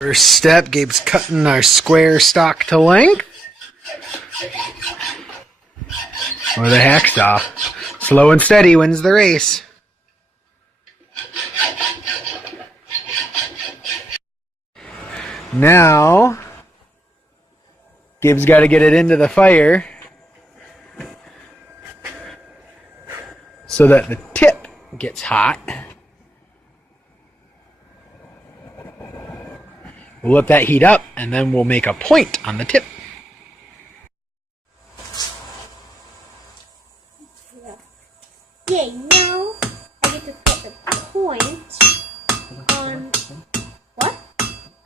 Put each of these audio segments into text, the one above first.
First step, Gabe's cutting our square stock to length. With a hacksaw. Slow and steady wins the race. Now, Gabe's got to get it into the fire so that the tip gets hot. We'll let that heat up, and then we'll make a point on the tip. Yay, now I get to put the point on... What?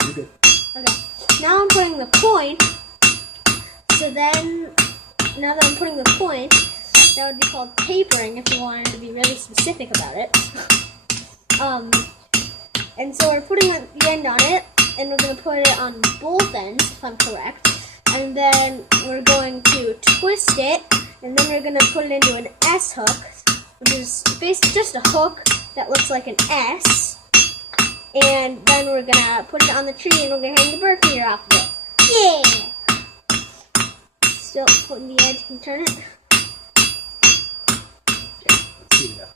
You're good. Okay, now I'm putting the point, so then, now that I'm putting the point, that would be called tapering if you wanted to be really specific about it. And so we're putting the end on it, and we're going to put it on both ends, if I'm correct. And then we're going to twist it, and then we're going to put it into an S hook, which is basically just a hook that looks like an S. And then we're going to put it on the tree, and we're going to hang the bird feeder off of it. Yeah! Still putting the edge, can you turn it? Let's heat it up.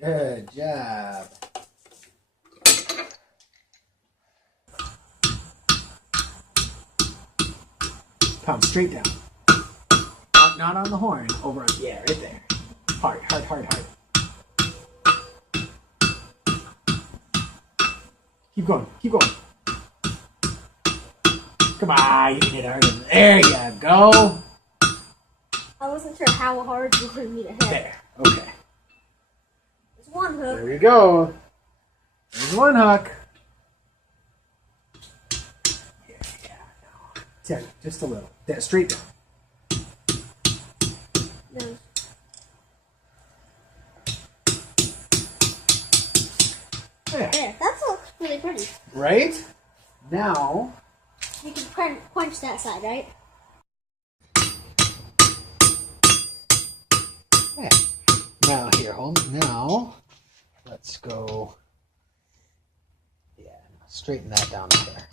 Good job. Pound straight down. Not on the horn. Over on, yeah, right there. Hard, hard, hard, hard. Keep going, keep going. Come on, you can hit harder. There you go. I wasn't sure how hard you wanted me to hit. There, okay. One hook. There we go. There's one hook. Yeah, no. Tip, just a little. There, straight down. No. There, that looks really pretty. Right? Now, you can punch that side, right? yeah. Now, here, hold it. Now, let's go. Yeah, straighten that down there.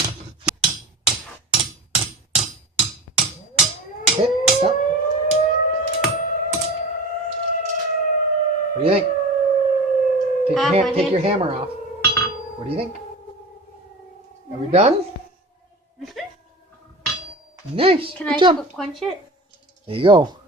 Okay, stop. What do you think? Take your hammer off. What do you think? Are we done? Mm-hmm. Nice. Can Good I job. punch it? There you go.